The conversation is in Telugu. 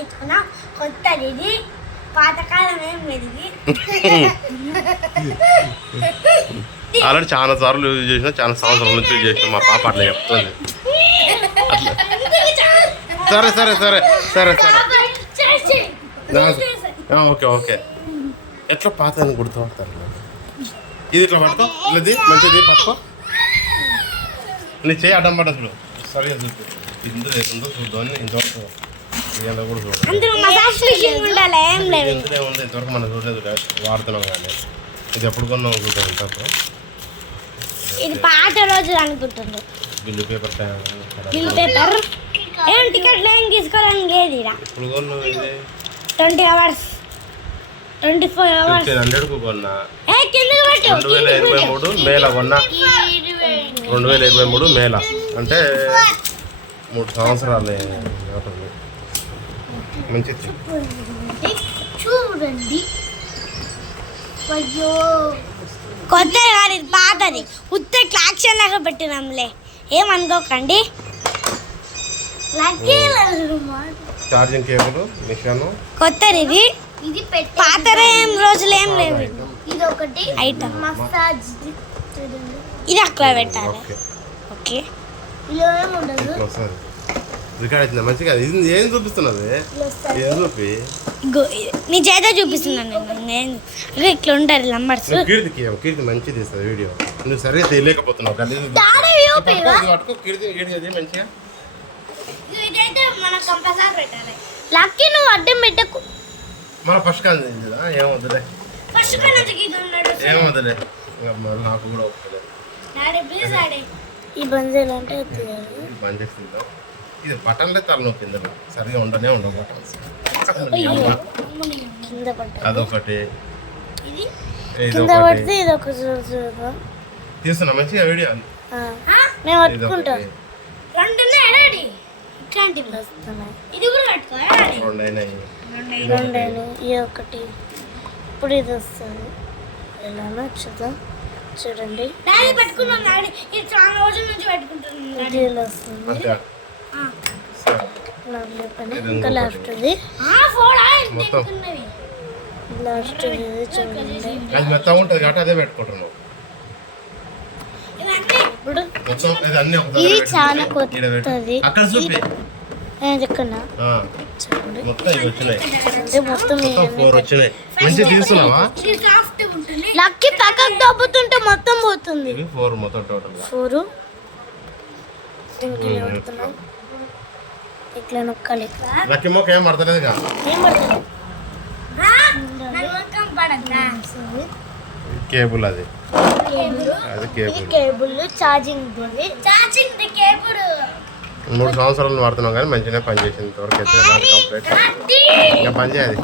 తెచ్చుకున్నా కొత్తది ఇది పాతకాలం ఏం లేదు ఆల్రెడీ చాలా సార్లు యూజ్ చేసిన, చాలా సంవత్సరాల నుంచి యూజ్ చేసిన. మా పాప అట్లా చెప్తుంది. సరే సరే సరే సరే సరే ఓకే ఓకే. ఎట్లా పాత అని గుర్తుపడతారు. ఇది ఇట్లా పట్టుకో, ఇది మంచిది పట్టుకో. నీ చేయి అడ్డం పడ్డ చూడు, సరిగా చూపు. ఇందులో ఏముందో చూద్దామని ఇంతవరకు ఇదంతా కూడా చూడాలి. ఇందులో ఏముందో ఇంతవరకు మనం చూడలేదు, వాడుతున్నాం కానీ. ఇది ఎప్పుడు కొన్నాం చూద్దాం. ఇంతకు ఇది పాత రోజులు అనుకుంటున్నాను. బిల్లు పేపర్ ఏం టికెట్లు ఏం తీసుకోవాలని లేదు ఇప్పుడు కొన్నాం. ఇది 20 hours 24 hours 100కు కొన్నా. 2023 మేల కొన్నా. 2023 మేల అంటే 3 సంవత్సరాలు మంచిది. చూడండి, కొత్తది కాదు ఇది పాతది. ఉత్త క్లాక్షన్ లాగా పెట్టినాంలే, ఏమనుకోకండి. ఛార్జింగ్ కేబుల్ మిషన్ కొత్తది ఇది. ఇది పాతదే ఏం రోజులు ఏం లేవు. ఇది ఒకటి ఐటమ్ మసాజ్. ఇది అక్కడ పెట్టాలి. ఓకే, ఇలా ఏం ఉండదు. రికార్డ్ అవుతుంది మంచిగా. ఇది ఏం చూపిస్తున్నది? ఏం చూపి నీ చేత చూపిస్తున్నాను నేను. ఇట్లా ఉంటారు నంబర్స్. కీర్తి మంచిది తీస్తుంది వీడియో. నువ్వు సరిగ్గా తెలియకపోతున్నావు. మంచిగా లక్కీ నువ్వు అడ్డం పెట్టకు. మన ఫస్ట్ కాదు ఏమవుతుందే, ఏమవుతుందే. నాకు కూడా ఒప్పుకోలేదు. ఈ బంద్ అంటే బంద్ చేస్తుందా? ఇది బటన్లే తలనొప్పి. ఇందులో సరిగా ఉండనే ఉండవు బటన్స్. అదొకటి తీస్తున్నా మంచిగా వీడియో. ఒకటి ఇప్పుడు ఇది వస్తుంది. ఎలా చూద్దాం. చూడండి, చాలా రోజుల నుంచి పెట్టుకుంటున్నాను. ఇంకా లాస్ట్ ఇది లాస్ట్ ఇది చూడండి. అది మెత్తగా ఉంటుంది కాబట్టి అదే పెట్టుకుంటున్నావు. ఇప్పుడు ఇది చాలా కొత్తది. అక్కడ చూపి లక్కీ పక్కకు దబ్బుతుంటే మొత్తం పోతుంది. 4 మొత్తం టోటల్ 4. ఇట్లా నొక్కాలి. లక్కీ మొక్క ఏం పడతలేదుగా. కేబుల్ అది కేబుల్ ఛార్జింగ్ 3 సంవత్సరాలు వాడుతున్నాం కానీ మంచిగానే పనిచేసింది. ఇంతవరకు అయితే కంప్లీట్ ఇంకా పని చేయాలి.